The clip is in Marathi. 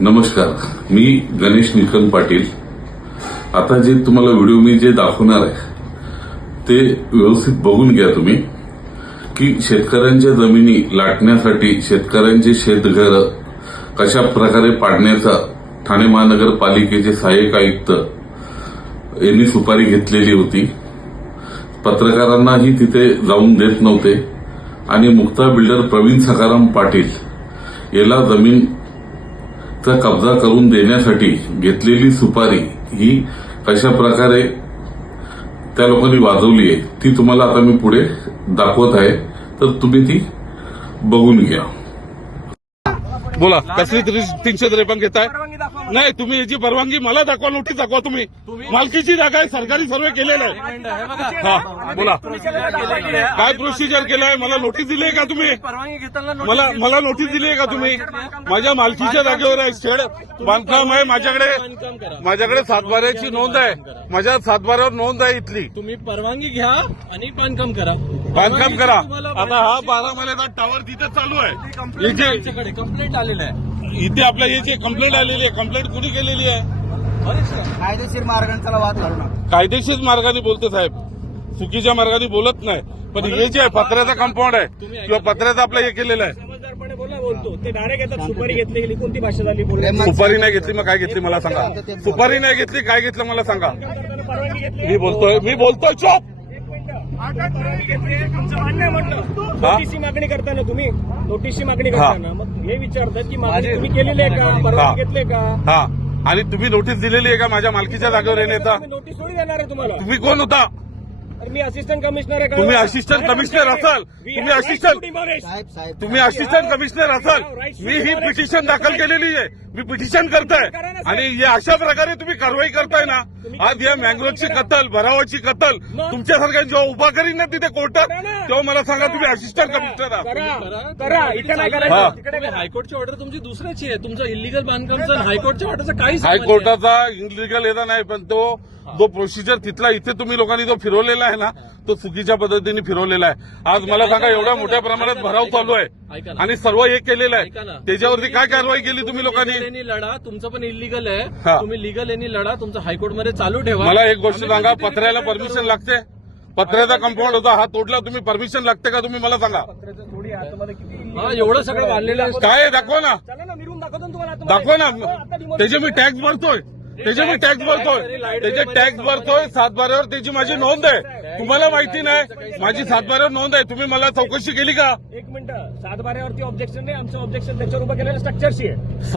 नमस्कार, मी गणेश निकन पाटील। आता जे तुम्हाला व्हिडिओ मी जे दाखवणार आहे ते व्यवस्थित बघून घ्या तुम्ही की शेतकऱ्यांच्या जमिनी लाटण्यासाठी शेतकऱ्यांचे शेतघर कशा प्रकारे पाडण्याचा ठाणे महानगरपालिकेचे सहाय्यक आयुक्त यांनी सुपारी घेतलेली होती। पत्रकारांनाही तिथे जाऊन देत नव्हते आणि मुक्ता बिल्डर प्रवीण सखाराम पाटील याला जमीनचा कब्जा करून देण्यासाठी घेतलेली सुपारी ही कशा प्रकारे त्या लोकांनी वाजवली आहे ती तुम्हाला आता मी पुढे दाखवत आहे, तर तुम्ही ती बघून घ्या। बोला, कसली 353 घेताय? नाही, तुम्ही याची परवानगी मला दाखवा, नोटीस दाखवा। तुम्ही मालकीची जागा आहे, सरकारी सर्वे केलेला आहे। हा बोला, काय प्रोसिजर केलाय? मला नोटीस दिली आहे का तुम्ही? मला नोटीस दिली आहे का तुम्ही? माझ्या मालकीच्या जागेवर आहे, शेड बांधकाम आहे माझ्याकडे 7/12ची नोंद आहे, माझ्या 7/12वर नोंद आहे इथली। तुम्ही परवानगी घ्या आणि बांधकाम करा। आता हा 12 महिन्याचा टावर तिथे चालू आहे, आमच्याकडे कंप्लेंट आलेलं आहे। इथे आपल्या याची कंप्लेंट आलेली आहे। कंप्लेंट कुणी केलेली आहे? कायदेशीर मार्गांचा वाद घालू नका। कायदेशीर मार्गाने बोलतो साहेब, चुकीच्या मार्गाने बोलत नाही। पण हे जे आहे पत्र्याचा कंपाऊंड आहे किंवा पत्र्याचं आपलं हे केलेलं आहे। समजदारपणे बोलतो ते डायरेक्ट येतात, सुपारी घेतली गेली, कोणती भाषा झाली? सुपारी नाही घेतली, मग काय घेतली मला सांगा। सुपारी नाही घेतली, काय घेतलं मला सांगा। परवानगी घेतली, मी बोलतोय चोप। परवानगी घेतली, तुमचं मान्य आहे म्हटलं। नोटीसची मागणी करताना तुम्ही नोटीसची मागणी करताना मग हे विचारतात की मागणी तुम्ही केलेली आहे का, परवानगी घेतली का? हा, आणि तुम्ही नोटीस दिलेली आहे का माझ्या मालकीच्या जागेवर येण्याचा? नोटीस थोडी देणार आहे तुम्हाला। तुम्ही कोण होता? मी असिस्टंट कमिशनर आहे। तुम्ही असिस्टंट कमिशनर असाल, तुम्ही असिस्टंट कमिशनर असाल। मी ही पिटिशन दाखल केलेली आहे, मी पिटिशन करताय आणि या अशा प्रकारे तुम्ही कारवाई करताय ना। आज या मँग्रोवची कत्तल, भरावाची कत्तल तुमच्यासारख्या जेव्हा उभा करीन ना तिथे कोर्टात, तेव्हा मला सांगा तुम्ही असिस्टंट कमिशनर आहात। करा, इथे नाही करायचं। तिकडे हायकोर्टची ऑर्डर तुमची दुसऱ्याची आहे, तुमचं इलिगल बांधकामचं हायकोर्टच्या ऑर्डरचं काही हायकोर्टाचा इनलिगल येता नाही, पण जो प्रोसिजर तिथला इथे तुम्ही लोकांनी जो फिरवलेला आहे ना, तो चुकीच्या पद्धतीने फिरवलेला आहे। आज मला सांगा, एवढ्या मोठ्या प्रमाणात भराव चालू आहे आणि सर्व हे केलेलं आहे, त्याच्यावरती काय कारवाई केली तुम्ही लोकांनी? लढा, तुमचं पण इलिगल आहे, हा। तुम्ही लिगल यांनी लढा, तुमचं हायकोर्टमध्ये चालू ठेवा। मला एक गोष्ट सांगा, पत्र्याला परमिशन लागते? पत्र्याचा कंपाऊंड होता, हा तोडला, तुम्ही परमिशन लागते का? तुम्ही मला सांगा। थोडी आतमध्ये किती हा, एवढं सगळं बांधलेलं आहे। काय आहे? दाखवा ना, चला ना, मिरून दाखवतो ना तुम्हाला। दाखवा ना। त्याचे मी टॅक्स भरतोय, त्याचे टॅक्स भरतोय 7/12वर, त्याची माझी नोंद आहे। तुम्हाला माहिती नाही, माझी 7/12वर नोंद आहे। तुम्ही मला चौकशी केली का? एक मिनिट, 7/12वरती ऑब्जेक्शन नाही, आमचं ऑब्जेक्शन त्याच्यावर उभं केलेलं स्ट्रक्चरशी आहे।